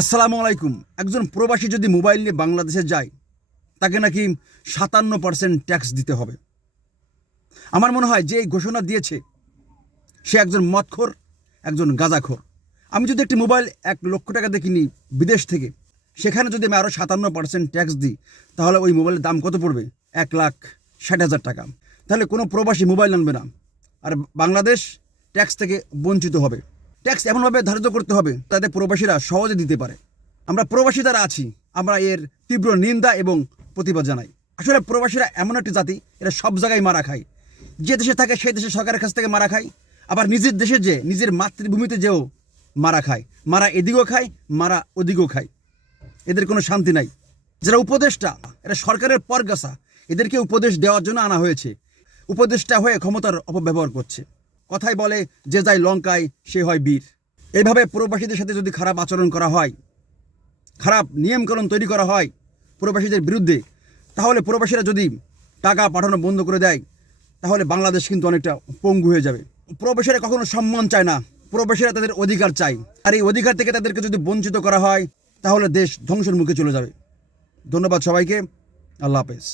আসসালামু আলাইকুম। একজন প্রবাসী যদি মোবাইল নিয়ে বাংলাদেশে যায়, তাকে নাকি ৫৭% ট্যাক্স দিতে হবে। আমার মনে হয় যে এই ঘোষণা দিয়েছে সে একজন মদখোর, একজন গাঁজাখোর। আমি যদি একটি মোবাইল ১,০০,০০০ টাকা দিয়ে কিনি বিদেশ থেকে, সেখানে যদি আমি আরও ৫৭% ট্যাক্স দিই, তাহলে ওই মোবাইলের দাম কত পড়বে? ১,৬০,০০০ টাকা। তাহলে কোনো প্রবাসী মোবাইল আনবে না, আর বাংলাদেশ ট্যাক্স থেকে বঞ্চিত হবে। ট্যাক্স এমনভাবে ধার্য করতে হবে যাতে প্রবাসীরা সহজে দিতে পারে। আমরা প্রবাসী যারা আছি, আমরা এর তীব্র নিন্দা এবং প্রতিবাদ জানাই। আসলে প্রবাসীরা এমন একটি জাতি, এরা সব জায়গায় মারা খায়। যে দেশে থাকে সেই দেশের সরকারের কাছ থেকে মারা খায়, আবার নিজের দেশে যে নিজের মাতৃভূমিতে যেও মারা খায়। মারা এদিকেও খায়, মারা ওদিকেও খায়। এদের কোনো শান্তি নাই। যারা উপদেষ্টা, এরা সরকারের পরগাছা, এদেরকে উপদেশ দেওয়ার জন্য আনা হয়েছে। উপদেষ্টা হয়ে ক্ষমতার অপব্যবহার করছে। কথাই বলে, যে যায় লঙ্কায় সে হয় বীর। এইভাবে প্রবাসীদের সাথে যদি খারাপ আচরণ করা হয়, খারাপ নিয়মকানুন তৈরি করা হয় প্রবাসীদের বিরুদ্ধে, তাহলে প্রবাসীরা যদি টাকা পাঠানো বন্ধ করে দেয়, তাহলে বাংলাদেশ কিন্তু অনেকটা পঙ্গু হয়ে যাবে। প্রবাসীরা কখনো সম্মান চায় না, প্রবাসীরা তাদের অধিকার চায়। আর এই অধিকার থেকে তাদেরকে যদি বঞ্চিত করা হয়, তাহলে দেশ ধ্বংসের মুখে চলে যাবে। ধন্যবাদ সবাইকে। আল্লাহ হাফেজ।